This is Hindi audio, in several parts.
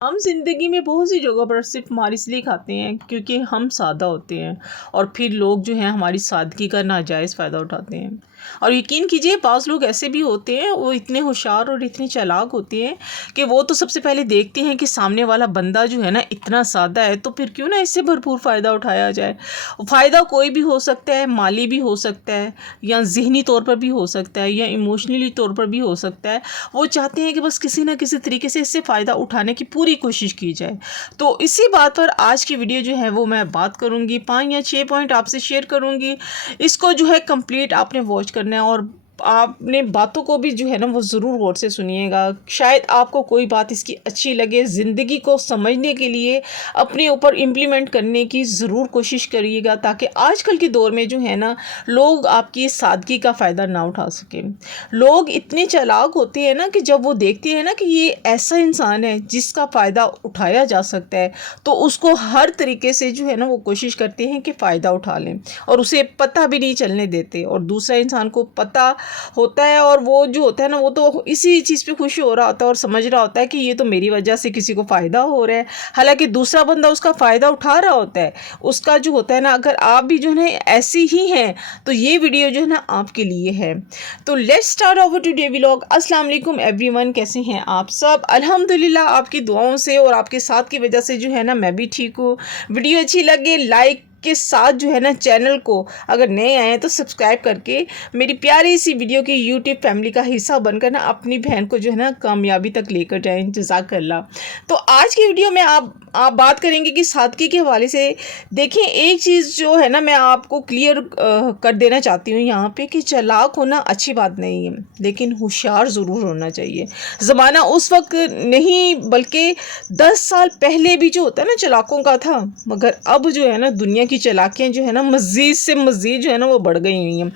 हम ज़िंदगी में बहुत सी जगहों पर सिर्फ मार इसलिए खाते हैं क्योंकि हम सादा होते हैं और फिर लोग जो हैं हमारी सादगी का नाजायज़ फ़ायदा उठाते हैं। और यकीन कीजिए बाज़ लोग ऐसे भी होते हैं, वो इतने होशियार और इतने चालाक होते हैं कि वो तो सबसे पहले देखते हैं कि सामने वाला बंदा जो है ना इतना सादा है, तो फिर क्यों ना इससे भरपूर फ़ायदा उठाया जाए। फ़ायदा कोई भी हो सकता है, माली भी हो सकता है या ज़हनी तौर पर भी हो सकता है या इमोशनली तौर पर भी हो सकता है। वो चाहते हैं कि बस किसी ना किसी तरीके से इससे फ़ायदा उठाने की पूरी कोशिश की जाए। तो इसी बात पर आज की वीडियो जो है वो मैं बात करूँगी, 5 या 6 पॉइंट आपसे शेयर करूँगी। इसको जो है कंप्लीट आपने वॉच करना है और आपने बातों को भी जो है ना वो ज़रूर गौर से सुनिएगा। शायद आपको कोई बात इसकी अच्छी लगे। ज़िंदगी को समझने के लिए अपने ऊपर इम्प्लीमेंट करने की ज़रूर कोशिश करिएगा, ताकि आजकल के दौर में जो है ना लोग आपकी सादगी का फ़ायदा ना उठा सकें। लोग इतने चालाक होते हैं ना कि जब वो देखते हैं ना कि ये ऐसा इंसान है जिसका फ़ायदा उठाया जा सकता है, तो उसको हर तरीके से जो है ना वो कोशिश करते हैं कि फ़ायदा उठा लें और उसे पता भी नहीं चलने देते। और दूसरा इंसान को पता होता है और वो जो होता है ना वो तो इसी चीज़ पे खुश हो रहा होता है और समझ रहा होता है कि ये तो मेरी वजह से किसी को फ़ायदा हो रहा है। हालांकि दूसरा बंदा उसका फ़ायदा उठा रहा होता है। उसका जो होता है ना, अगर आप भी जो है ना ऐसी ही हैं तो ये वीडियो जो है ना आपके लिए है। तो let's start our today vlog. अस्सलाम वालेकुम एवरीवन, कैसे हैं आप सब? अल्हम्दुलिल्लाह आपकी दुआओं से और आपके साथ की वजह से जो है ना मैं भी ठीक हूँ। वीडियो अच्छी लगे लाइक के साथ जो है ना चैनल को अगर नए आए हैं तो सब्सक्राइब करके मेरी प्यारी सी वीडियो की यूट्यूब फैमिली का हिस्सा बनकर ना अपनी बहन को जो है ना कामयाबी तक लेकर जाएं। जज़ाकल्लाह। तो आज की वीडियो में आप बात करेंगे कि सादगी के हवाले से। देखिए, एक चीज़ जो है ना मैं आपको क्लियर कर देना चाहती हूँ यहाँ पे कि चालाक होना अच्छी बात नहीं है, लेकिन होशियार ज़रूर होना चाहिए। ज़माना उस वक्त नहीं बल्कि 10 साल पहले भी जो होता है ना चालाकों का था, मगर अब जो है ना दुनिया की चालाकियाँ जो है ना मज़ीद से मज़ीद जो है ना वो बढ़ गई हुई हैं।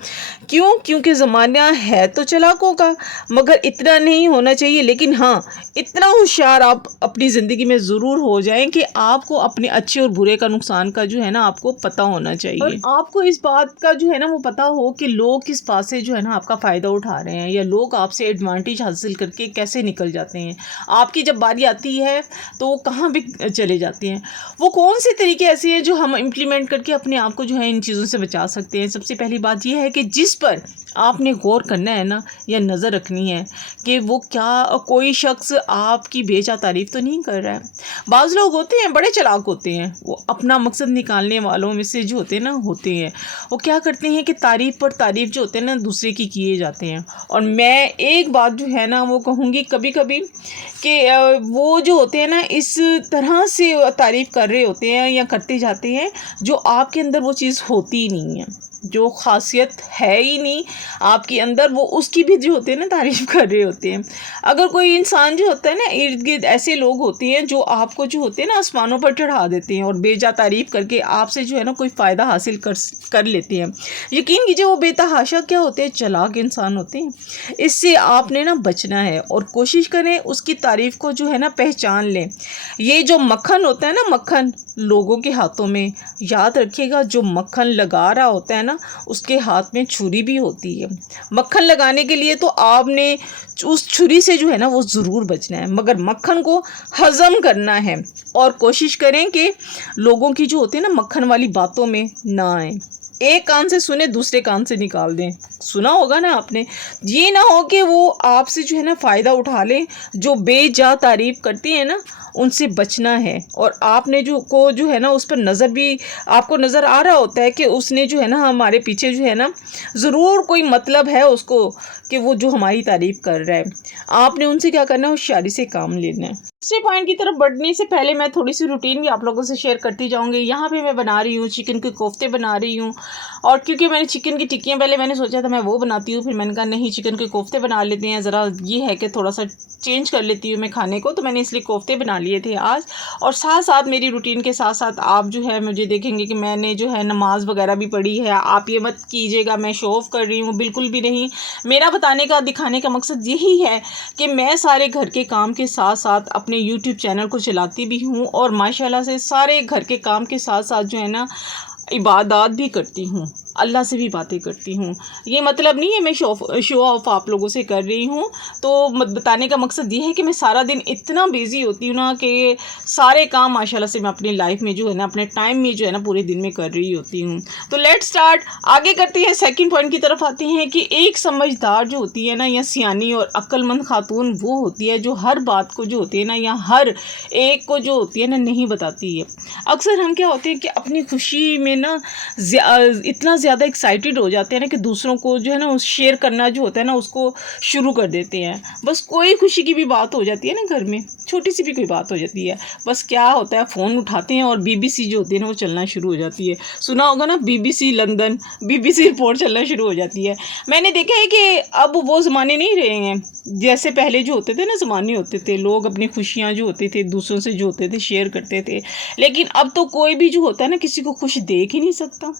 क्यों? क्योंकि ज़माना है तो चालाकों का, मगर इतना नहीं होना चाहिए। लेकिन हाँ, इतना होशियार आप अपनी ज़िंदगी में ज़रूर हो जाएं कि आपको अपने अच्छे और बुरे का नुकसान का जो है ना आपको पता होना चाहिए और आपको इस बात का जो है ना वो पता हो कि लोग किस बात से जो है ना आपका फ़ायदा उठा रहे हैं या लोग आपसे एडवांटेज हासिल करके कैसे निकल जाते हैं। आपकी जब बारी आती है तो वो कहाँ भी चले जाते हैं। वो कौन से तरीके ऐसे हैं जो हम इम्प्लीमेंट करके अपने आप को जो है इन चीज़ों से बचा सकते हैं। सबसे पहली बात यह है कि जिस पर आपने गौर करना है ना या नज़र रखनी है कि वो क्या कोई शख्स आपकी बेजा तारीफ़ तो नहीं कर रहा है। बाज़ लोग होते हैं बड़े चालाक होते हैं, वो अपना मकसद निकालने वालों में से जो होते हैं ना होते हैं, वो क्या करते हैं कि तारीफ़ पर तारीफ़ जो होते हैं ना दूसरे की किए जाते हैं। और मैं एक बात जो है ना वो कहूँगी कभी कभी कि वो जो होते हैं ना इस तरह से तारीफ़ कर रहे होते हैं या करते जाते हैं जो आपके अंदर वो चीज़ होती ही नहीं है, जो ख़ासियत है ही नहीं आपके अंदर, वो उसकी भी जो होते हैं ना तारीफ़ कर रहे होते हैं। अगर कोई इंसान जो होता है ना इर्द गिर्द ऐसे लोग होते हैं जो आपको जो होते हैं ना आसमानों पर चढ़ा देते हैं और बेजा तारीफ़ करके आपसे जो है ना कोई फ़ायदा हासिल कर लेते हैं। यकीन कीजिए वो बेतहाशा क्या होते हैं, चालाक इंसान होते हैं। इससे आपने ना बचना है और कोशिश करें उसकी तारीफ़ को जो है ना पहचान लें। ये जो मक्खन होता है ना, मक्खन लोगों के हाथों में, याद रखिएगा जो मक्खन लगा रहा होता है ना उसके हाथ में छुरी भी होती है। मक्खन लगाने के लिए तो आपने उस छुरी से जो है ना वो ज़रूर बचना है, मगर मक्खन को हज़म करना है। और कोशिश करें कि लोगों की जो होती है ना मक्खन वाली बातों में ना आए। एक कान से सुने दूसरे कान से निकाल दें। सुना होगा ना आपने। ये ना हो कि वो आपसे जो है ना फ़ायदा उठा लें। जो बेजा तारीफ़ करती हैं ना उनसे बचना है। और आपने जो है ना उस पर नज़र भी आपको नज़र आ रहा होता है कि उसने जो है ना हमारे पीछे जो है ना ज़रूर कोई मतलब है उसको कि वो जो हमारी तारीफ़ कर रहा है। आपने उनसे क्या करना है, होशियारी से काम लेना है। दूसरे पॉइंट की तरफ बढ़ने से पहले मैं थोड़ी सी रूटीन भी आप लोगों से शेयर करती जाऊंगी। यहाँ पे मैं बना रही हूँ चिकन के कोफ्ते बना रही हूँ। और क्योंकि मैंने चिकन की टिक्कियाँ पहले मैंने सोचा था मैं वो बनाती हूँ, फिर मैंने कहा नहीं चिकन के कोफ्ते बना लेते हैं, ज़रा ये है कि थोड़ा सा चेंज कर लेती हूँ मैं खाने को, तो मैंने इसलिए कोफ्ते बना लिए थे आज। और साथ साथ मेरी रूटीन के साथ साथ आप जो है मुझे देखेंगे कि मैंने जो है नमाज़ वगैरह भी पढ़ी है। आप ये मत कीजिएगा मैं शो ऑफ़ कर रही हूँ, बिल्कुल भी नहीं। मेरा बताने का दिखाने का मकसद यही है कि मैं सारे घर के काम के साथ साथ अपने यूट्यूब चैनल को चलाती भी हूँ और माशाल्लाह से सारे घर के काम के साथ साथ जो है ना इबादत भी करती हूँ। अल्लाह से भी बातें करती हूँ। ये मतलब नहीं है मैं शो ऑफ आप लोगों से कर रही हूँ, तो बताने का मकसद ये है कि मैं सारा दिन इतना बिज़ी होती हूँ ना कि सारे काम माशाल्लाह से मैं अपनी लाइफ में जो है ना, अपने टाइम में जो है ना, पूरे दिन में कर रही होती हूँ। तो लेट्स स्टार्ट, आगे करते हैं, सेकंड पॉइंट की तरफ आते हैं कि एक समझदार जो होती है ना, या सियानी और अक्लमंद खातून वो होती है जो हर बात को जो होती है ना, या हर एक को जो होती है ना, नहीं बताती है। अक्सर हम क्या होते हैं कि अपनी खुशी में ना इतना ज़्यादा एक्साइटेड हो जाते हैं ना कि दूसरों को जो है ना उस शेयर करना जो होता है ना, उसको शुरू कर देते हैं। बस कोई खुशी की भी बात हो जाती है ना घर में, छोटी सी भी कोई बात हो जाती है, बस क्या होता है फ़ोन उठाते हैं और बीबीसी जो होती है ना वो चलना शुरू हो जाती है। सुना होगा ना, बीबीसी लंदन, बीबीसी रिपोर्ट चलना शुरू हो जाती है। मैंने देखा है कि अब वो ज़माने नहीं रहे हैं जैसे पहले जो होते थे ना, ज़माने होते थे, लोग अपनी खुशियाँ जो होती थी दूसरों से जो होते थे शेयर करते थे। लेकिन अब तो कोई भी जो होता है ना किसी को खुश देख ही नहीं सकता।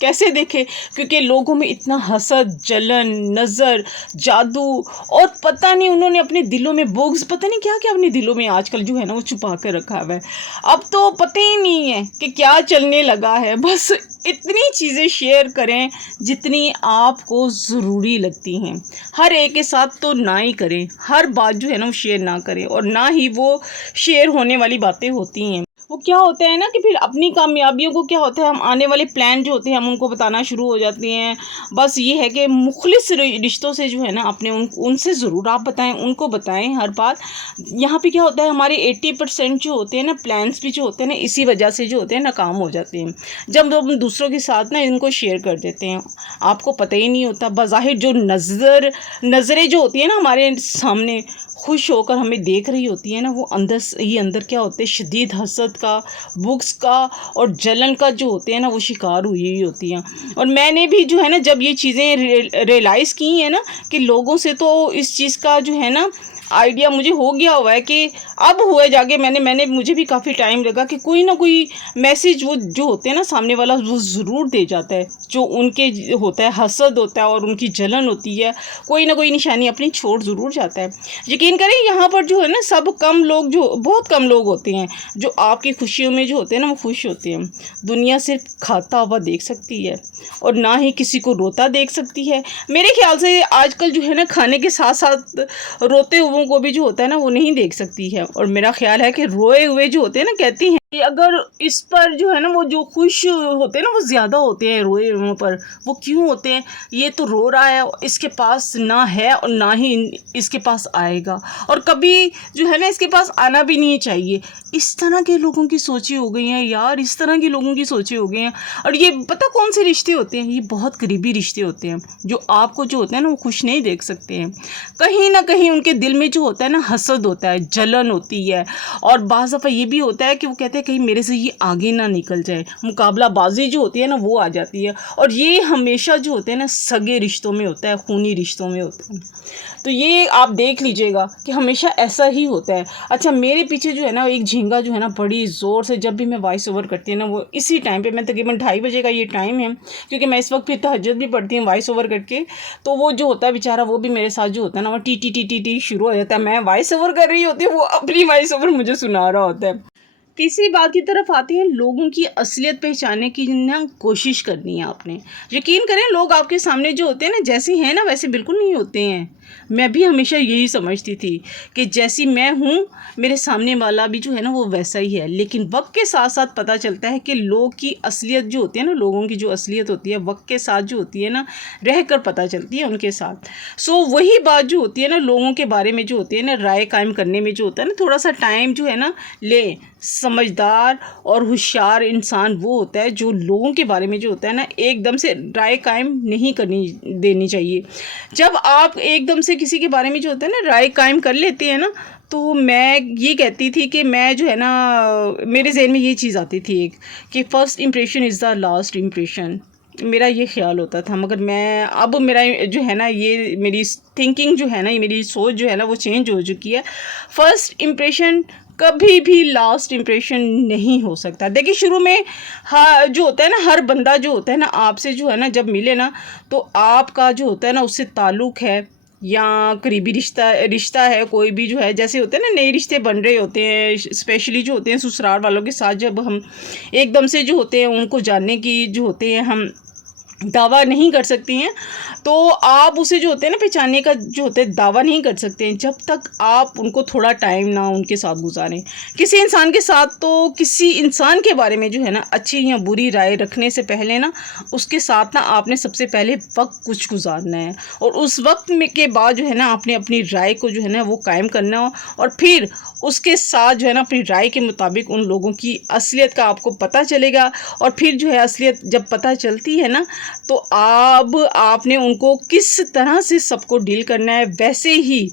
कैसे देखे? क्योंकि लोगों में इतना हसद, जलन, नज़र, जादू, और पता नहीं उन्होंने अपने दिलों में बुग़्ज़, पता नहीं क्या क्या अपने दिलों में आजकल जो है ना वो छुपा कर रखा हुआ है। अब तो पता ही नहीं है कि क्या चलने लगा है। बस इतनी चीज़ें शेयर करें जितनी आपको ज़रूरी लगती हैं। हर एक के साथ तो ना ही करें, हर बात जो है ना वो शेयर ना करें, और ना ही वो शेयर होने वाली बातें होती हैं। वो क्या होता है ना कि फिर अपनी कामयाबियों को क्या होता है, हम आने वाले प्लान जो होते हैं हम उनको बताना शुरू हो जाते हैं। बस ये है कि मुखलिस रिश्तों से जो है ना अपने उनसे ज़रूर आप बताएं, उनको बताएं हर बात। यहाँ पे क्या होता है, हमारे 80% जो होते हैं ना प्लान्स भी जो होते हैं ना, इसी वजह से जो होते हैं नाकाम हो जाते हैं, जब हम दूसरों के साथ ना इनको शेयर कर देते हैं। आपको पता ही नहीं होता, बज़ाहिर जो नज़रें जो होती हैं ना हमारे सामने खुश होकर हमें देख रही होती है ना, वो अंदर से ही अंदर क्या होते हैं, शदीद हसद का, बुग़्ज़ का और जलन का जो होते हैं ना वो शिकार हुई हुई होती हैं। और मैंने भी जो है ना जब ये चीज़ें रियलाइज़ की हैं ना कि लोगों से तो इस चीज़ का जो है ना आइडिया मुझे हो गया हुआ है कि अब हुए जाके मैंने मुझे भी काफ़ी टाइम लगा कि कोई ना कोई मैसेज वो जो होते हैं ना सामने वाला वो ज़रूर दे जाता है, जो उनके होता है हसद होता है और उनकी जलन होती है, कोई ना कोई निशानी अपनी छोड़ ज़रूर जाता है। यकीन करें यहाँ पर जो है ना बहुत कम लोग होते हैं जो आपकी खुशियों में जो होते हैं ना वो खुश होते हैं। दुनिया सिर्फ खाता हुआ देख सकती है और ना ही किसी को रोता देख सकती है। मेरे ख्याल से आजकल जो है ना खाने के साथ साथ रोते हुओं को भी जो होता है ना वो नहीं देख सकती है। और मेरा ख्याल है कि रोए हुए जो होते हैं ना, कहती हैं कि अगर इस पर जो है ना वो जो खुश होते हैं ना वो ज़्यादा होते हैं रोए हुओं पर। वो क्यों होते हैं? ये तो रो रहा है, इसके पास ना है और ना ही इसके पास आएगा, और कभी जो है ना इसके पास आना भी नहीं चाहिए। इस तरह के लोगों की सोचें हो गई हैं यार, इस तरह के लोगों की सोचें हो गई हैं। और ये पता कौन से रिश्ते होते हैं? ये बहुत करीबी रिश्ते होते हैं जो आपको जो होते हैं ना वो खुश नहीं देख सकते हैं। कहीं ना कहीं उनके दिल में जो होता है ना हसद होता है, जलन होती है, और बाज़ दफ़ा ये भी होता है कि वो कहते हैं कहीं मेरे से ये आगे ना निकल जाए, मुकाबलाबाजी जो होती है ना वो आ जाती है। और ये हमेशा जो होते हैं ना सगे रिश्तों में होता है, खूनी रिश्तों में होता है। तो ये आप देख लीजिएगा कि हमेशा ऐसा ही होता है। अच्छा, मेरे पीछे जो है ना एक झींगा जो है ना बड़ी ज़ोर से, जब भी मैं वॉइस ओवर करती हूँ ना वो इसी टाइम पे, मैं तकरीबन 2:30 बजे का ये टाइम है, क्योंकि मैं इस वक्त फिर तहज्जुद भी पढ़ती हूँ वॉइस ओवर करके। तो वो जो होता है बेचारा, वो भी मेरे साथ जो होता है ना वो T T T T T शुरू हो जाता है। मैं वॉइस ओवर कर रही होती हूँ, वो अपनी वॉइस ओवर मुझे सुना रहा होता है। तीसरी बात की तरफ आते हैं, लोगों की असलियत पहचानने की ना कोशिश करनी है आपने। यकीन करें, लोग आपके सामने जो होते हैं ना जैसे हैं ना वैसे बिल्कुल नहीं होते हैं। मैं भी हमेशा यही समझती थी कि जैसी मैं हूँ मेरे सामने वाला भी जो है ना वो वैसा ही है। लेकिन वक्त के साथ साथ पता चलता है कि लोग की असलियत जो होती है ना, लोगों की जो असलियत होती है वक्त के साथ जो होती है ना रह कर पता चलती है उनके साथ। सो वही बात जो होती है ना लोगों के बारे में जो होती है ना राय कायम करने में जो होता है ना थोड़ा सा टाइम जो है ना ले। समझदार और होशियार इंसान वो होता है जो लोगों के बारे में जो होता है ना एकदम से राय कायम नहीं करनी देनी चाहिए। जब आप एकदम से किसी के बारे में जो होता है ना राय कायम कर लेते हैं ना, तो मैं ये कहती थी कि मैं जो है ना मेरे ज़हन में ये चीज़ आती थी एक, कि first impression is the last impression. मेरा ये ख्याल होता था, मगर मैं अब मेरा जो है ना ये मेरी थिंकिंग जो है ना, ये मेरी सोच जो है ना वो चेंज हो चुकी है। फ़र्स्ट इम्प्रेशन कभी भी लास्ट इम्प्रेशन नहीं हो सकता। देखिए, शुरू में हाँ जो होता है ना, हर बंदा जो होता है ना आपसे जो है ना जब मिले ना, तो आपका जो होता है ना उससे ताल्लुक़ है या करीबी रिश्ता है, कोई भी जो है, जैसे होते हैं ना नए रिश्ते बन रहे होते हैं, स्पेशली जो होते हैं ससुराल वालों के साथ, जब हम एकदम से जो होते हैं उनको जानने की जो होते हैं हम दावा नहीं कर सकती हैं, तो आप उसे जो होते हैं ना पहचानने का जो होता है दावा नहीं कर सकते हैं जब तक आप उनको थोड़ा टाइम ना उनके साथ गुजारें। किसी इंसान के साथ तो किसी इंसान के बारे में जो है ना अच्छी या बुरी राय रखने से पहले ना उसके साथ ना आपने सबसे पहले वक्त कुछ गुजारना है, और उस वक्त में के बाद जो है ना आपने अपनी राय को जो है ना वो कायम करना हो, और फिर उसके साथ जो है ना अपनी राय के मुताबिक उन लोगों की असलियत का आपको पता चलेगा। और फिर जो है असलियत जब पता चलती है ना, तो अब आपने उनको किस तरह से सबको डील करना है, वैसे ही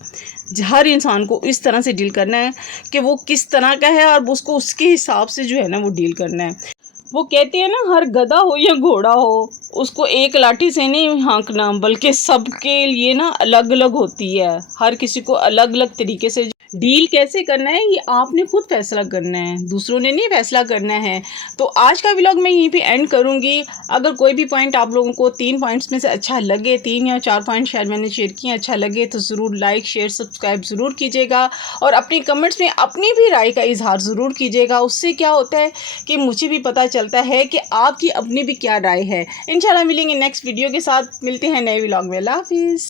हर इंसान को इस तरह से डील करना है कि वो किस तरह का है, और उसको उसके हिसाब से जो है ना वो डील करना है। वो कहते हैं ना, हर गधा हो या घोड़ा हो, उसको एक लाठी से नहीं हाँकना, बल्कि सबके लिए ना अलग अलग होती है। हर किसी को अलग अलग तरीके से डील कैसे करना है ये आपने खुद फैसला करना है, दूसरों ने नहीं फैसला करना है। तो आज का व्लॉग मैं यहीं पे एंड करूँगी। अगर कोई भी पॉइंट आप लोगों को 3 पॉइंट्स में से अच्छा लगे, 3 या 4 पॉइंट शायद मैंने शेयर किए अच्छा लगे, तो ज़रूर लाइक शेयर सब्सक्राइब ज़रूर कीजिएगा, और अपनी कमेंट्स में अपनी भी राय का इजहार ज़रूर कीजिएगा। उससे क्या होता है कि मुझे भी पता चलता है कि आपकी अपनी भी क्या राय है। इंशाल्लाह मिलेंगे नेक्स्ट वीडियो के साथ, मिलते हैं नए व्लॉग में। अल्लाह हाफिज़।